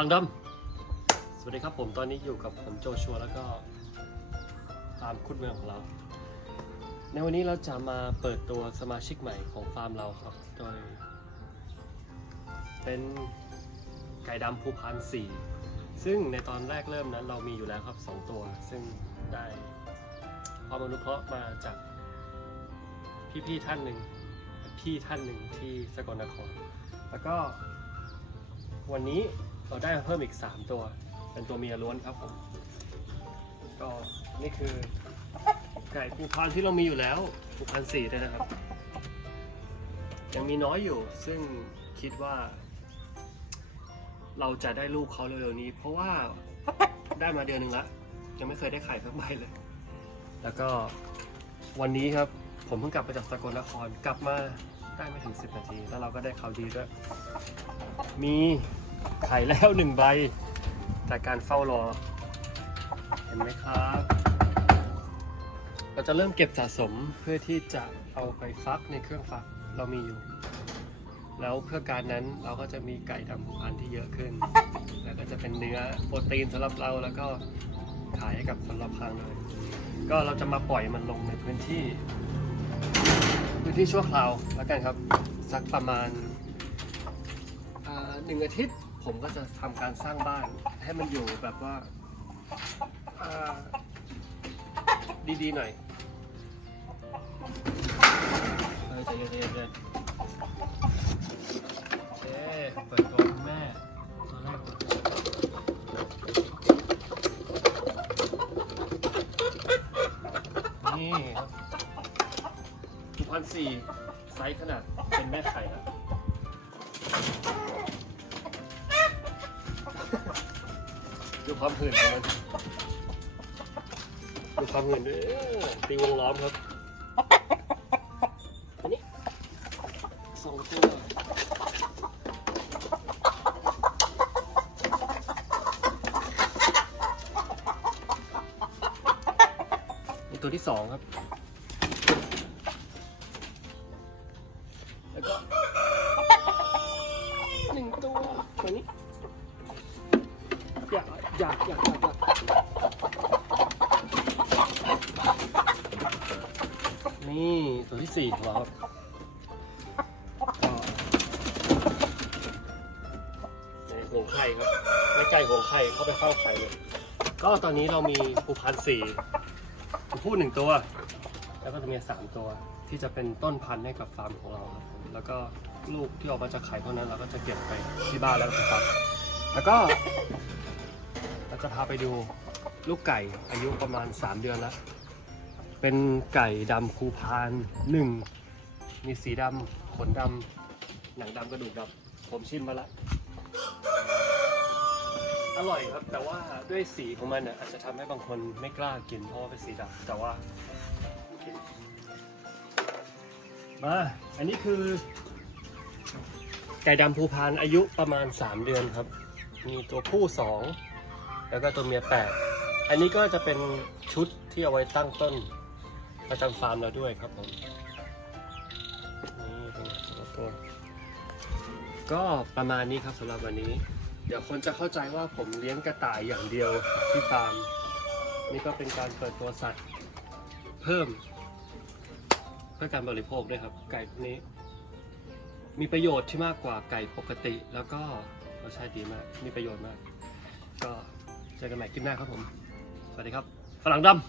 ลังดำสวัสดีครับผมตอนนี้อยู่กับผมโจชัวแล้วก็ฟาร์มคุดเมืองของเรา ในวันนี้เราจะมาเปิดตัวสมาชิกใหม่ของฟาร์มเราครับ โดย เป็นไก่ดำภูพานสี่ซึ่งในตอนแรกเริ่มนั้นเรามีอยู่แล้วครับสองตัว ซึ่งได้ความอนุเคราะห์มาจากพี่ๆท่านหนึ่งพี่ท่านหนึ่งที่สกลนคร แล้วก็วันนี้ เราได้เพิ่มอีก 3 ตัว เป็นตัวเมียล้วนครับผมก็นี่คือไก่ภูพานที่เรามีอยู่แล้วภูพานสี่ด้วยนะครับ ยังมีน้อยอยู่ซึ่งคิดว่า เราจะได้ลูกเขาเร็วๆนี้ เพราะว่าได้มาเดือนหนึ่งละยังไม่เคยได้ไข่สักใบเลย แล้วก็วันนี้ครับ ผมเพิ่งกลับมาจากสกลนครกลับมาได้ไม่ถึง 10 นาที แล้วเราก็ได้ข่าวดีด้วย มี ไข่แล้วหนึ่งใบ จากการเฝ้ารอ เห็นไหมครับ เราจะเริ่มเก็บสะสมเพื่อที่จะเอาไปฟักในเครื่องฟักเรามีอยู่ แล้วเพื่อการนั้นเราก็จะมีไก่ดำพันที่เยอะขึ้น แล้วก็จะเป็นเนื้อโปรตีนสำหรับเราแล้วก็ขายให้กับสำหรับพางเลย ก็เราจะมาปล่อยมันลงในพื้นที่ พื้นที่ชั่วคราวแล้วกันครับ สักประมาณหนึ่งอาทิตย์ ผมก็จะทำการสร้างบ้านให้มันอยู่แบบว่าอ่าดีๆหน่อยเออใจเย็นๆเลยโอเคเปิดตัวคุณแม่ตัวแรกก่อนนี่ครับทุกพันสี่ไซส์ขนาดเป็นแม่ไข่แล้ว ดูความหื่นของมันดูความหื่นด้วยเออตีวงล้อมครับอันนี้สองตัวตัวที่สองครับ แล้วก็ ตัวที่สี่ของเราครับในห่วงไข่ครับไม่ไก่ห่วงไข่เข้าไปเฝ้าไข่เลยก็ตอนนี้เรามีปูพันธุ์สี่ตัวผู้หนึ่งตัว แล้วก็จะมีสามตัวที่จะเป็นต้นพันธุ์ให้กับฟาร์มของเราครับแล้วก็ลูกที่ออกมาจากไข่พวกนั้นเราก็จะเก็บไปที่บ้านแล้วก็ไปฟักแล้วก็เราจะพาไปดูลูกไก่อายุประมาณ 3 เดือนแล้ว เป็นไก่ดำภูพานหนึ่งมีสีดำขนดำหนังดำกระดูกดำผมชิมมาล้วอร่อยครับ แต่ว่าด้วยสีของมันเนี่ยอาจจะทำให้บางคนไม่กล้ากินเพราะว่าเป็นสีดำแต่ว่ามาอันนี้คือ ไก่ดำภูพานอายุประมาณ 3 เดือนครับ มีตัวผู้ 2 แล้วก็ตัวเมีย 8 อันนี้ก็จะเป็นชุดที่เอาไว้ตั้งต้น ประจำฟาร์มเราด้วยครับผมนี่เป็นตัวตัวก็ประมาณนี้ครับสำหรับวันนี้ เดี๋ยวคนจะเข้าใจว่าผมเลี้ยงกระต่ายอย่างเดียวที่ฟาร์ม นี่ก็เป็นการเปิดตัวสัตว์เพิ่ม เพื่อการบริโภคด้วยครับ ไก่พวกนี้ มีประโยชน์ที่มากกว่าไก่ปกติ แล้วก็รสชาติดีมาก มีประโยชน์มาก ก็เจอกันใหม่คลิปหน้าครับผม สวัสดีครับ ฝรั่งดำ